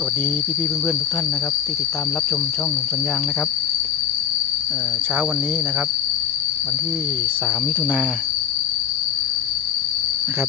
สวัสดีพี่ๆเพื่อนๆทุกท่านนะครับ ที่ติดตามรับชมช่องหนุ่มสัญญางนะครับเช้าวันนี้นะครับ วันที่3มิถุนานะครับ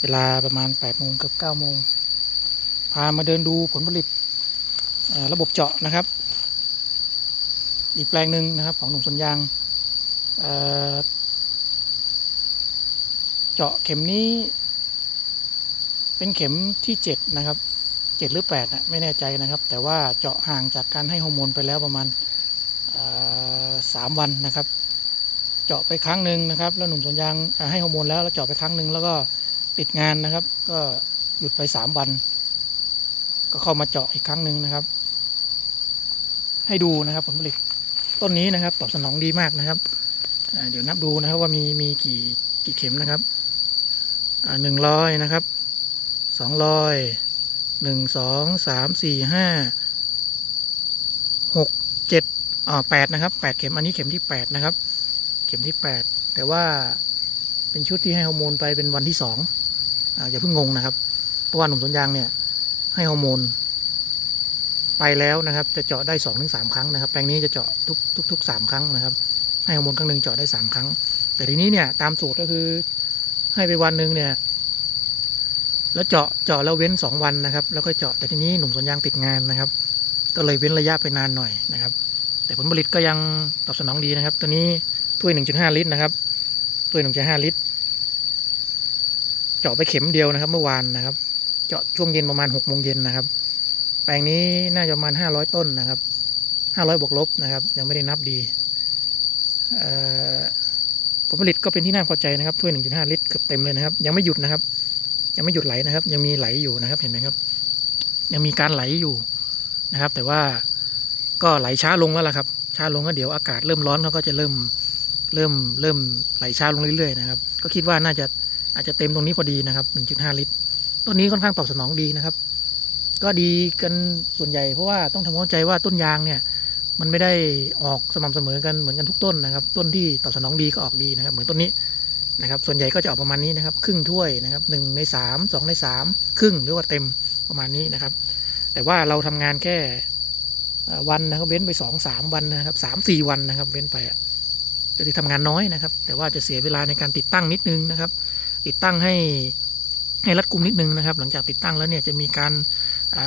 เวลาประมาณ8โมงเกือบ9โมงพามาเดินดูผลผลิตระบบเจาะนะครับ อีกแปลงหนึ่งนะครับของหนุ่มสัญญางเอ่อเจาะเข็มนี้ เป็นเข็มที่ 7 นะครับ เจ็ดหรือแปดนะไม่แน่ใจนะครับ แต่ว่าเจาะห่างจากการให้ฮอร์โมนไปแล้วประมาณสามวันนะครับ เจาะไปครั้งหนึ่งนะครับ แล้วหนุ่มสวนยางให้ฮอร์โมนแล้วแล้วเจาะไปครั้งหนึ่งแล้วก็ติดงานนะครับ ก็หยุดไปสามวัน ก็เข้ามาเจาะอีกครั้งหนึ่งนะครับ ให้ดูนะครับผลผลิตต้นนี้นะครับ ตอบสนองดีมากนะครับเดี๋ยวนับดูนะครับว่ามีมีกี่กี่เข็มนะครับหนึ่งร้อยนะครับสองร้อย หนึ่งสองสามสี่ห้าหกเจ็ดอ่าแปดนะครับแปดเข็มอันนี้เข็มที่แปดนะครับ เข็มที่แปดแต่ว่าเป็นชุดที่ให้ฮอร์โมนไปเป็นวันที่สองอ่าอย่าเพิ่งงงนะครับ เพราะว่าหนุ่มสวนยางเนี่ย ให้ฮอร์โมน ไปแล้วนะครับ จะเจาะได้สองถึงสามครั้งนะครับ แปลงนี้จะเจาะทุกทุกทุกสามครั้งนะครับ ให้ฮอร์โมนครั้งหนึ่งเจาะได้สามครั้ง แต่ทีนี้เนี่ยตามสูตรก็คือให้ไปวันหนึ่งเนี่ย แล้วเจาะเจาะแล้วเว้น 2 วันนะครับ แล้วก็เจาะแต่ทีนี้หนุ่มสวนยางติดงานนะครับ ก็เลยเว้นระยะไปนานหน่อยนะครับ แต่ผลผลิตก็ยังตอบสนองดีนะครับ ตัวนี้ถ้วย 1.5 ลิตรนะครับถ้วย1.5ลิตร เจาะไปเข็มเดียวนะครับ เมื่อวานนะครับ เจาะช่วงเย็นประมาณ6โมงเย็นนะครับ แปลงนี้น่าจะประมาณ 500 ต้นนะครับ 500บวกลบนะครับ ยังไม่ได้นับดีผลผลิตก็เป็นที่น่าพอใจนะครับถ้วย1.5ลิตรเกือบเต็มเลยนะครับ ยังไม่หยุดนะครับ ยังไม่หยุดไหลนะครับ ยังมีไหลอยู่นะครับเห็นไหมครับ ยังมีการไหลอยู่นะครับ แต่ว่าก็ไหลช้าลงแล้วล่ะครับ ช้าลงก็เดี๋ยวอากาศเริ่มร้อนเขาก็จะเริ่มเริ่มเริ่มไหลช้าลงเรื่อยๆนะครับ ก็คิดว่าน่าจะอาจจะเต็มตรงนี้พอดีนะครับ 1.5 ลิตร ต้นนี้ค่อนข้างตอบสนองดีนะครับ ก็ดีกันส่วนใหญ่เพราะว่าต้องทำความเข้าใจว่าต้นยางเนี่ย มันไม่ได้ออกสม่ำเสมอกันเหมือนกันทุกต้นนะครับ ต้นที่ตอบสนองดีก็ออกดีนะครับ เหมือนต้นนี้ นะครับ ส่วนใหญ่ก็จะออกประมาณนี้นะครับ ครึ่งถ้วยนะครับหนึ่งในสามสองในสามครึ่งหรือว่าเต็มประมาณนี้นะครับ แต่ว่าเราทำงานแค่วันนะครับเว้นไปสองสามวันนะครับสามสี่วันนะครับ เว้นไปอะจะได้ทำงานน้อยนะครับ แต่ว่าจะเสียเวลาในการติดตั้งนิดนึงนะครับ ติดตั้งให้ให้รัดกุมนิดนึงนะครับ หลังจากติดตั้งแล้วเนี่ยจะมีการ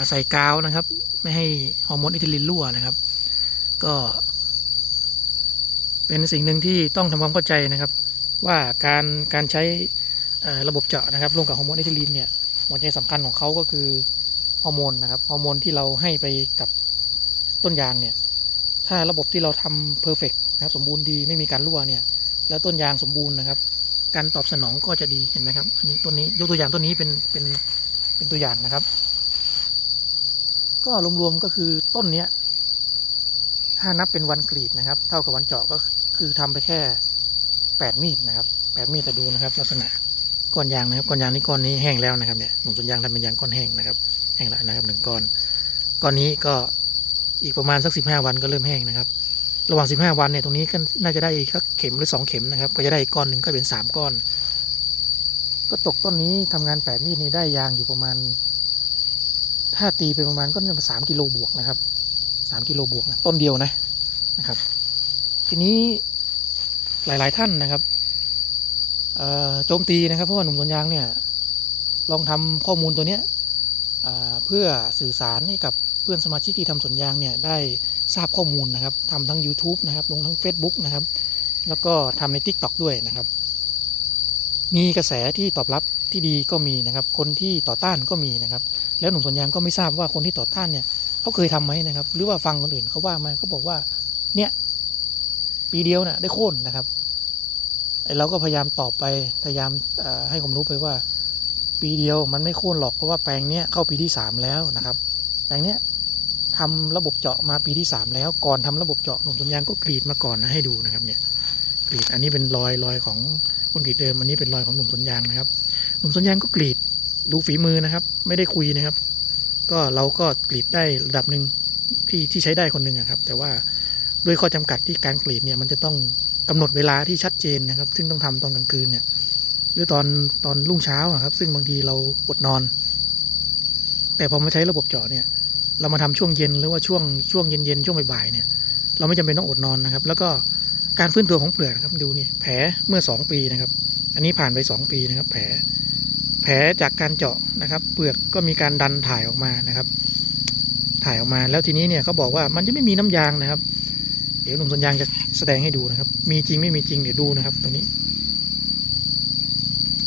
ใส่กาวนะครับ ไม่ให้ฮอร์โมนอิทิลินรั่วนะครับ ก็ เป็นสิ่งหนึ่งที่ต้องทำความเข้าใจนะครับ ว่าการการใช้ระบบเจาะนะครับร่วมกับฮอร์โมนเอทิลีนเนี่ยหัวใจสำคัญของเขาก็คือฮอร์โมนนะครับฮอร์โมนที่เราให้ไปกับต้นยางเนี่ยถ้าระบบที่เราทำเพอร์เฟกนะครับสมบูรณ์ดีไม่มีการรั่วเนี่ยแล้วต้นยางสมบูรณ์นะครับ การตอบสนองก็จะดีเห็นไหมครับอันนี้ต้นนี้ยกตัวอย่างต้นนี้เป็นเป็นเป็นตัวอย่างนะครับ ก็รวมๆก็คือต้นเนี้ยถ้านับเป็นวันกรีดนะครับ เท่ากับวันเจาะก็คือทำไปแค่ แปดมีดนะครับแปดมีดแต่ดูนะครับ ลักษณะก้อนยางนะครับก้อนยางนี้ก้อนนี้แห้งแล้วนะครับเนี่ยหนุ่มสวนยางทำเป็นยางก้อนแห้งนะครับ แห้งแล้วนะครับหนึ่งก้อนก้อนนี้ก็อีกประมาณสักสิบห้าวันก็เริ่มแห้งนะครับ ระหว่างสิบห้าวันเนี่ยตรงนี้ก็น่าจะได้อีกสักเข็มหรือสองเข็มนะครับ ก็จะได้อีกก้อนหนึ่งก็เป็นสามก้อน ก็ตกต้นนี้ทำงานแปดมีดนี่ได้ยางอยู่ประมาณถ้าตีไปประมาณก็จะสามกิโลบวกนะครับสามกิโลบวกนะต้นเดียวนะนะครับ ทีนี้ หลาย ๆ ท่านนะครับโจมตีนะครับเพราะว่าหนุ่มสวนยางเนี่ยลองทำข้อมูลตัวเนี้ยเพื่อสื่อสารให้กับเพื่อนสมาชิกที่ทำสวนยางเนี่ยได้ทราบข้อมูลนะครับทำทั้ง YouTube นะครับลงทั้ง Facebook นะครับแล้วก็ทำใน TikTok ด้วยนะครับ มีกระแสที่ตอบรับที่ดีก็มีนะครับ คนที่ต่อต้านก็มีนะครับ แล้วหนุ่มสวนยางก็ไม่ทราบว่าคนที่ต่อต้านเนี่ยเขาเคยทำไหมนะครับ หรือว่าฟังคนอื่นเขาว่ามาเขาบอกว่าเนี่ย ปีเดียวน่ะได้โค่นนะครับไอเราก็พยายามตอบไปพยายามให้ความรู้ไปว่า ปีเดียวมันไม่โค่นหรอกเพราะว่าแปลงเนี้ยเข้าปีที่สามแล้วนะครับ แปลงเนี้ยทำระบบเจาะมาปีที่สามแล้วก่อนทำระบบเจาะหนุ่มสวนยางก็กรีดมาก่อนนะให้ดูนะครับเนี่ยกรีดอันนี้เป็นรอยรอยของคนกรีดเดิมอันนี้เป็นรอยของหนุ่มสวนยางนะครับ หนุ่มสวนยางก็กรีดดูฝีมือนะครับ ไม่ได้คุยนะครับ ก็เราก็กรีดได้ระดับหนึ่งที่ที่ใช้ได้คนหนึ่งอะครับ แต่ว่า ด้วยข้อจำกัดที่การกรีดเนี่ยมันจะต้องกำหนดเวลาที่ชัดเจนนะครับ ซึ่งต้องทำตอนกลางคืนเนี่ยหรือตอนตอนรุ่งเช้าครับ ซึ่งบางทีเราอดนอน แต่พอมาใช้ระบบเจาะเนี่ย เรามาทำช่วงเย็นหรือว่าช่วงช่วงเย็นๆช่วงบ่ายๆเนี่ย เราไม่จำเป็นต้องอดนอนนะครับ แล้วก็การฟื้นตัวของเปลือกนะครับดูนี่แผลเมื่อ 2 ปีนะครับ อันนี้ผ่านไป 2 ปีนะครับ แผลแผลจากการเจาะนะครับ เปลือกก็มีการดันถ่ายออกมานะครับ ถ่ายออกมาแล้วทีนี้เนี่ยเขาบอกว่ามันจะไม่มีน้ำยางนะครับ เดี๋ยวหนุ่มสัญญางจะแสดงให้ดูนะครับ มีจริงไม่มีจริงเดี๋ยวดูนะครับตัวนี้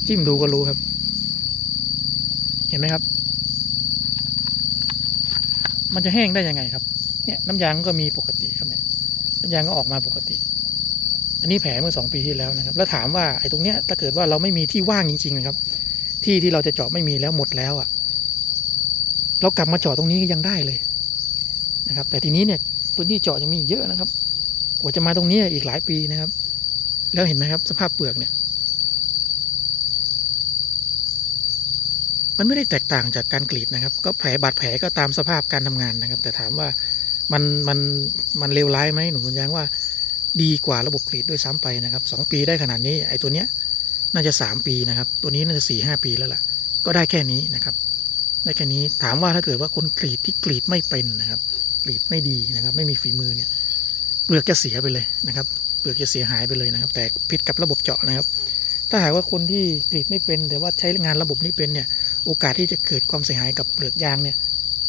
จิ้มดูก็รู้ครับ เห็นไหมครับ มันจะแห้งได้ยังไงครับ เนี่ยน้ำยางก็มีปกติครับเนี่ย น้ำยางก็ออกมาปกติ อันนี้แผลเมื่อสองปีที่แล้วนะครับ แล้วถามว่าไอ้ตรงเนี้ยถ้าเกิดว่าเราไม่มีที่ว่างจริงๆนะครับ ที่ที่เราจะเจาะไม่มีแล้วหมดแล้วอะ่ะ เรากลับมาเจาะตรงนี้ก็ยังได้เลยนะครับ แต่ทีนี้เนี่ยพื้นที่เจาะยังมีเยอะนะครับ กว่าจะมาตรงนี้อีกหลายปีนะครับ แล้วเห็นไหมครับ สภาพเปลือกเนี่ย มันไม่ได้แตกต่างจากการกรีดนะครับ ก็แผลบาดแผลก็ตามสภาพการทำงานนะครับ แต่ถามว่ามันมันมันเลวร้ายไหมหนุ่มสัญญางว่า ดีกว่าระบบกรีดด้วยซ้ำไปนะครับสองปีได้ขนาดนี้ไอ้ตัวเนี้ยน่าจะสามปีนะครับ ตัวนี้น่าจะสี่ห้าปีแล้วล่ะ ก็ได้แค่นี้นะครับ ได้แค่นี้ถามว่าถ้าเกิดว่าคนกรีดที่กรีดไม่เป็นนะครับ กรีดไม่ดีนะครับ ไม่มีฝีมือเนี่ย เปลือกจะเสียไปเลยนะครับเปลือกจะเสียหายไปเลยนะครับ แต่ผิดกับระบบเจาะนะครับ ถ้าหากว่าคนที่กรีดไม่เป็นแต่ว่าใช้งานระบบนี้เป็นเนี่ยโอกาสที่จะเกิดความเสียหายกับเปลือกยางเนี่ย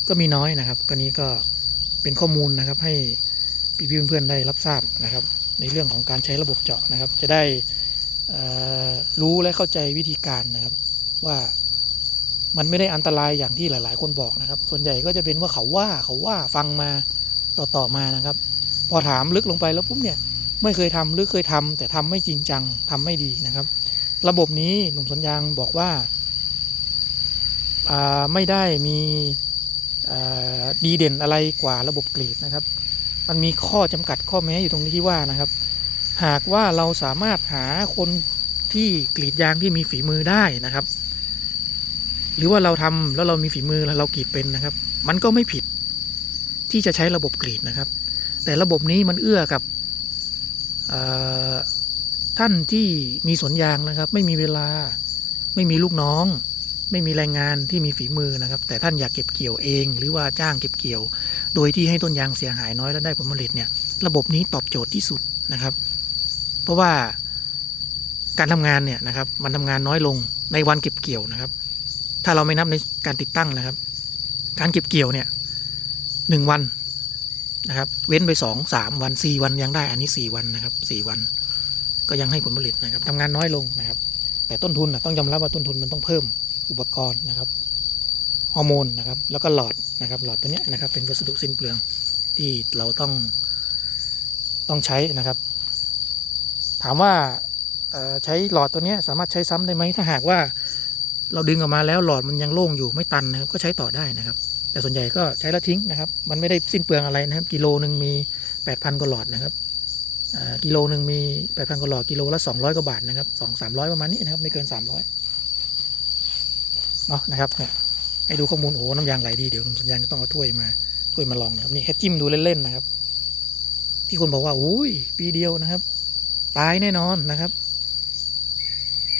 ก็มีน้อยนะครับก็นี้ก็เป็นข้อมูลนะครับให้พี่ๆเพื่อนๆได้รับทราบนะครับ ในเรื่องของการใช้ระบบเจาะนะครับ จะได้รู้และเข้าใจวิธีการนะครับ ว่ามันไม่ได้อันตรายอย่างที่หลาย ๆ คนบอกนะครับ ส่วนใหญ่ก็จะเป็นว่าเขาว่าเขาว่าฟังมาต่อ ๆ มานะครับ พอถามลึกลงไปแล้วปุ๊บเนี่ยไม่เคยทำหรือเคยทำแต่ทำไม่จริงจังทำไม่ดีนะครับ ระบบนี้หนุ่มสัญญางบอกว่าาไม่ได้มีดีเด่นอะไรกว่าระบบกรีดนะครับ มันมีข้อจำกัดข้อแม้อยู่ตรงนี้ที่ว่านะครับ หากว่าเราสามารถหาคนที่กรีดยางที่มีฝีมือได้นะครับ หรือว่าเราทำแล้วเรามีฝีมือแล้วเรากรีดเป็นนะครับ มันก็ไม่ผิดที่จะใช้ระบบกรีดนะครับ แต่ระบบนี้มันเอื้อกับท่านที่มีสวนยางนะครับ ไม่มีเวลาไม่มีลูกน้อง ไม่มีแรงงานที่มีฝีมือนะครับ แต่ท่านอยากเก็บเกี่ยวเอง หรือว่าจ้างเก็บเกี่ยว โดยที่ให้ต้นยางเสียหายน้อยและได้ผลผลิตเนี่ยระบบนี้ตอบโจทย์ที่สุดนะครับ เพราะว่าการทำงานเนี่ยนะครับมันทำงานน้อยลงในวันเก็บเกี่ยวนะครับ ถ้าเราไม่นับในการติดตั้งนะครับ การเก็บเกี่ยวเนี่ยหนึ่งวัน นะครับ เว้นไปสองสามวันสี่วันยังได้อันนี้สี่วันนะครับสี่วัน ก็ยังให้ผลผลิตนะครับทำงานน้อยลงนะครับ แต่ต้นทุนนะต้องยอมรับว่าต้นทุนมันต้องเพิ่มอุปกรณ์นะครับฮอร์โมนนะครับ แล้วก็หลอดนะครับ หลอดตัวนี้นะครับ เป็นวัสดุสิ้นเปลืองที่เราต้องต้องใช้นะครับ ถามว่าใช้หลอดตัวนี้สามารถใช้ซ้ำได้ไหมถ้าหากว่าเราดึงออกมาแล้วหลอดมันยังโล่งอยู่ไม่ตันนะครับ ก็ใช้ต่อได้นะครับ แต่ส่วนใหญ่ก็ใช้แล้วทิ้งนะครับ มันไม่ได้สิ้นเปลืองอะไรนะครับ กิโลหนึ่งมีแปดพันกว่าหลอดนะครับอ่ากิโลหนึ่งมีแปดพันกว่าหลอดกิโลละสองร้อยกว่าบาทนะครับสองสามร้อยประมาณนี้นะครับไม่เกินสามร้อยเนาะนะครับเนี่ยให้ดูข้อมูลโอ้น้ำยางไหลดีเดี๋ยวนุ่มสัญญาณจะต้องเอาถ้วยมาถ้วยมาลองนะครับนี่แค่จิ้มดูเล่นๆนะครับ ที่คนบอกว่าอุ้ยปีเดียวนะครับ ตายแน่นอนนะครับ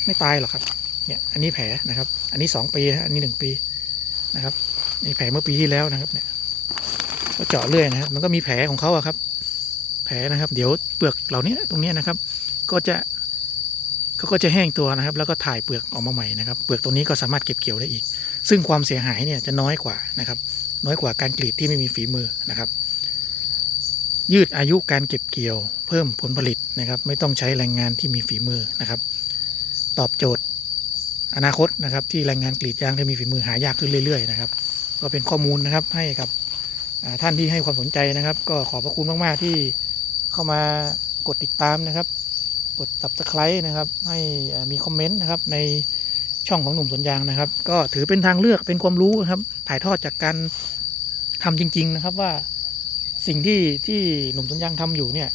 ไม่ตายหรอกครับ เนี่ย อันนี้แผลนะครับ อันนี้สองปีอันนี้หนึ่งปีนะครับ นี่แผลเมื่อปีที่แล้วนะครับเนี่ยก็เจาะเรื่อยนะครับมันก็มีแผลของเขาอะครับ แผลนะครับ เดี๋ยวเปลือกเหล่านี้ตรงนี้นะครับ ก็จะเขาก็จะแห้งตัวนะครับ แล้วก็ถ่ายเปลือกออกมาใหม่นะครับเปลือกตรงนี้ก็สามารถเก็บเกี่ยวได้อีก ซึ่งความเสียหายเนี่ยจะน้อยกว่านะครับ น้อยกว่าการกรีดที่ไม่มีฝีมือนะครับ ยืดอายุการเก็บเกี่ยว เพิ่มผลผลิตนะครับ ไม่ต้องใช้แรงงานที่มีฝีมือนะครับ ตอบโจทย์อนาคตนะครับ ที่แรงงานกรีดยางที่มีฝีมือหายากขึ้นเรื่อยๆนะครับ ก็เป็นข้อมูลนะครับให้กับท่านที่ให้ความสนใจนะครับ ก็ขอบพระคุณมาก ๆ ที่เข้ามากดติดตามนะครับ กด subscribe นะครับ ให้มีคอมเมนต์นะครับในช่องของหนุ่มสวนยางนะครับ ก็ถือเป็นทางเลือกเป็นความรู้นะครับ ถ่ายทอดจากการทำจริง ๆ นะครับว่าสิ่งที่ที่หนุ่มสวนยางทำอยู่เนี่ย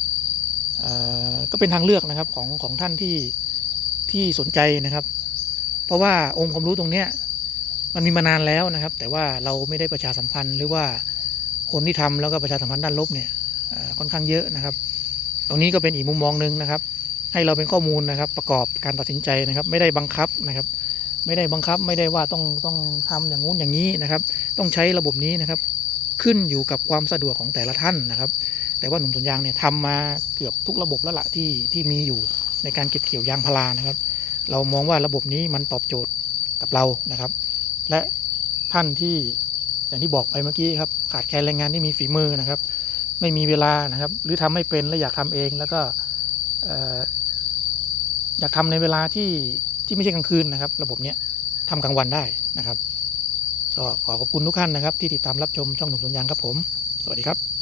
ก็เป็นทางเลือกนะครับของของท่านที่ที่สนใจนะครับ เพราะว่าองค์ความรู้ตรงเนี้ย มันมีมานานแล้วนะครับ แต่ว่าเราไม่ได้ประชาสัมพันธ์ หรือว่าคนที่ทำแล้วก็ประชาสัมพันธ์ด้านลบเนี่ยค่อนข้างเยอะนะครับ ตรงนี้ก็เป็นอีกมุมมองหนึ่งนะครับ ให้เราเป็นข้อมูลนะครับ ประกอบการตัดสินใจนะครับ ไม่ได้บังคับนะครับ ไม่ได้บังคับไม่ได้ว่าต้องต้องทำอย่างงู้นอย่างนี้นะครับ ต้องใช้ระบบนี้นะครับ ขึ้นอยู่กับความสะดวกของแต่ละท่านนะครับ แต่ว่าหนุ่มสวนยางเนี่ยทำมาเกือบทุกระบบแล้วละที่ที่มีอยู่ในการเก็บเกี่ยวยางพารานะครับ เรามองว่าระบบนี้มันตอบโจทย์กับเรานะครับ และท่านที่อย่างที่บอกไปเมื่อกี้ครับขาดแคลนแรงงานที่มีฝีมือนะครับ ไม่มีเวลานะครับ หรือทำไม่เป็นและอยากทำเองแล้วก็เอ่อยากทำในเวลาที่ที่ไม่ใช่กลางคืนนะครับ ระบบเนี้ยทำกลางวันได้นะครับ ก็ขอขอบคุณทุกท่านนะครับ ที่ติดตามรับชมช่องหนุ่มสวนยางครับผม สวัสดีครับ